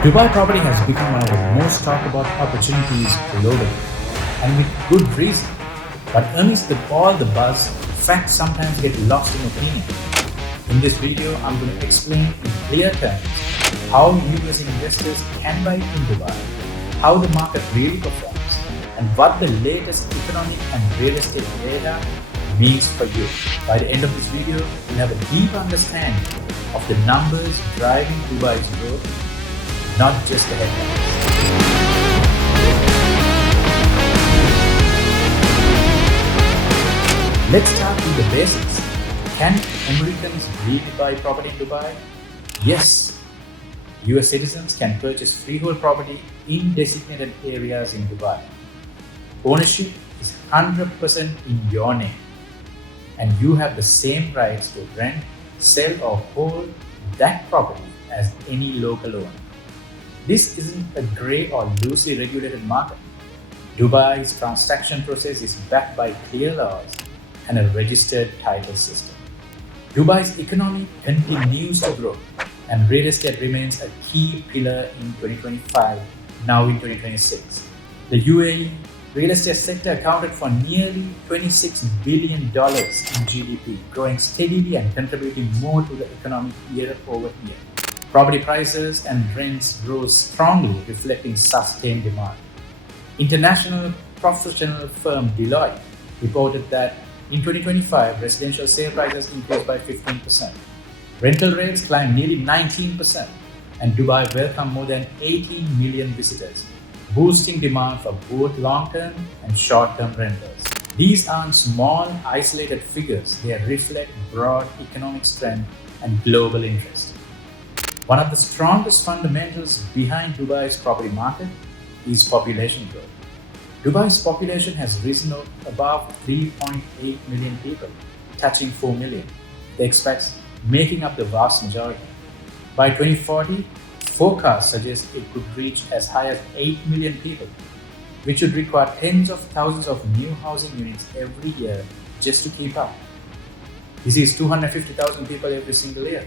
Dubai property has become one of the most talked about opportunities globally, and with good reason. But amidst all the buzz, facts sometimes get lost in opinion. In this video, I'm going to explain in clear terms how US investors can buy in Dubai, how the market really performs, and what the latest economic and real estate data means for you. By the end of this video, you'll have a deep understanding of the numbers driving Dubai's growth, not just the headlines. Let's start with the basics. Can Americans really buy property in Dubai? Yes. US citizens can purchase freehold property in designated areas in Dubai. Ownership is 100% in your name, and you have the same rights to rent, sell, or hold that property as any local owner. This isn't a grey or loosely regulated market. Dubai's transaction process is backed by clear laws and a registered title system. Dubai's economy continues to grow, and real estate remains a key pillar in 2025, now in 2026. The UAE real estate sector accounted for nearly $26 billion in GDP, growing steadily and contributing more to the economy year over year. Property prices and rents rose strongly, reflecting sustained demand. International professional firm Deloitte reported that in 2025, residential sale prices increased by 15%. Rental rates climbed nearly 19%, and Dubai welcomed more than 18 million visitors, boosting demand for both long-term and short-term rentals. These aren't small, isolated figures. They reflect broad economic strength and global interest. One of the strongest fundamentals behind Dubai's property market is population growth. Dubai's population has risen above 3.8 million people, touching 4 million. The expats making up the vast majority. By 2040, forecasts suggest it could reach as high as 8 million people, which would require tens of thousands of new housing units every year just to keep up. This is 250,000 people every single year.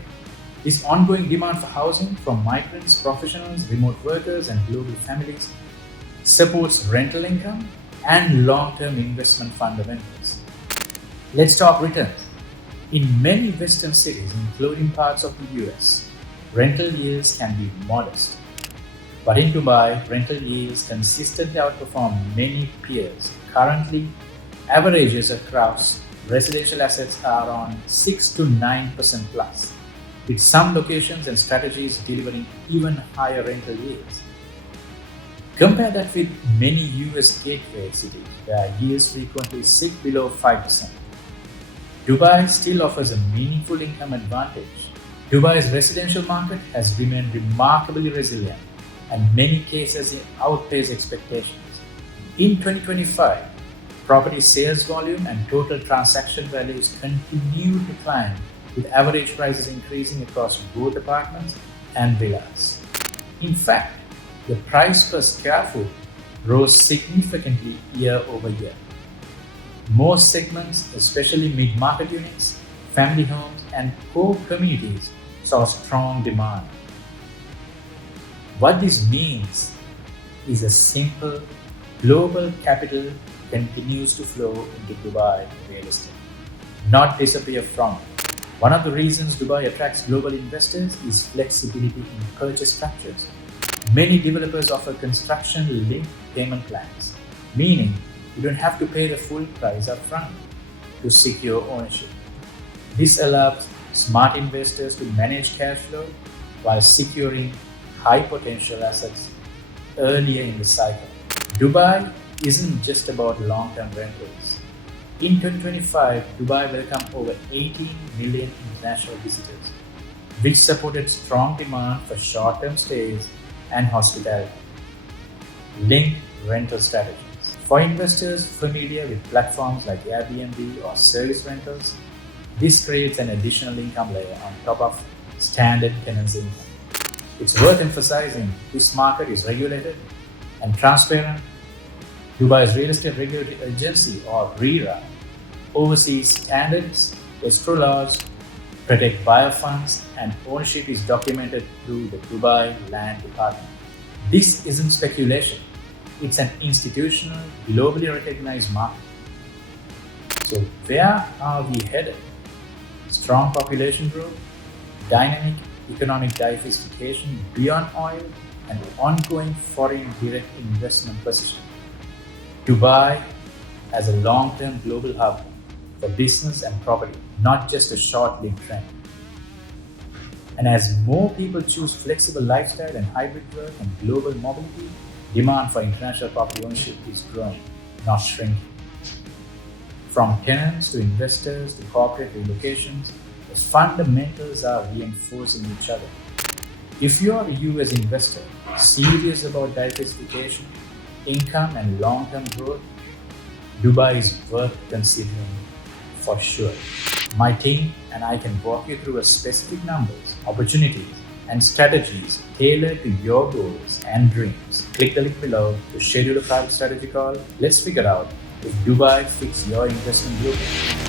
This ongoing demand for housing from migrants, professionals, remote workers, and global families supports rental income and long-term investment fundamentals. Let's talk returns. In many Western cities, including parts of the US, rental yields can be modest. But in Dubai, rental yields consistently outperform many peers. Currently, averages across residential assets are on 6 to 9% plus, with some locations and strategies delivering even higher rental yields. Compare that with many US gateway cities where yields frequently sit below 5%. Dubai still offers a meaningful income advantage. Dubai's residential market has remained remarkably resilient, and many cases outpace expectations. In 2025, property sales volume and total transaction values continue to climb, with average prices increasing across both apartments and villas. In fact, the price per square foot rose significantly year over year. Most segments, especially mid-market units, family homes, and core communities, saw strong demand. What this means is a simple: global capital continues to flow into Dubai real estate, not disappear from it. One of the reasons Dubai attracts global investors is flexibility in purchase structures. Many developers offer construction-linked payment plans, meaning you don't have to pay the full price up front to secure ownership. This allows smart investors to manage cash flow while securing high-potential assets earlier in the cycle. Dubai isn't just about long-term rentals. In 2025, Dubai welcomed over 18 million international visitors, which supported strong demand for short-term stays and hospitality. Linked rental strategies. For investors familiar with platforms like Airbnb or service rentals, this creates an additional income layer on top of standard tenancy income. It's worth emphasizing this market is regulated and transparent. Dubai's Real Estate Regulatory Agency, or RERA, oversees standards, escrow laws, protect buyer funds, and ownership is documented through the Dubai Land Department. This isn't speculation, it's an institutional, globally recognized market. So, where are we headed? Strong population growth, dynamic economic diversification beyond oil, and ongoing foreign direct investment position. Dubai as a long-term global hub for business and property, not just a short-lived trend. And as more people choose flexible lifestyle and hybrid work and global mobility, demand for international property ownership is growing, not shrinking. From tenants to investors to corporate relocations, the fundamentals are reinforcing each other. If you are a US investor serious about diversification, income, and long-term growth, Dubai is worth considering for sure. My team and I can walk you through a specific numbers, opportunities, and strategies tailored to your goals and dreams. Click the link below to schedule a private strategy call. Let's figure out if Dubai fits your investment blueprint.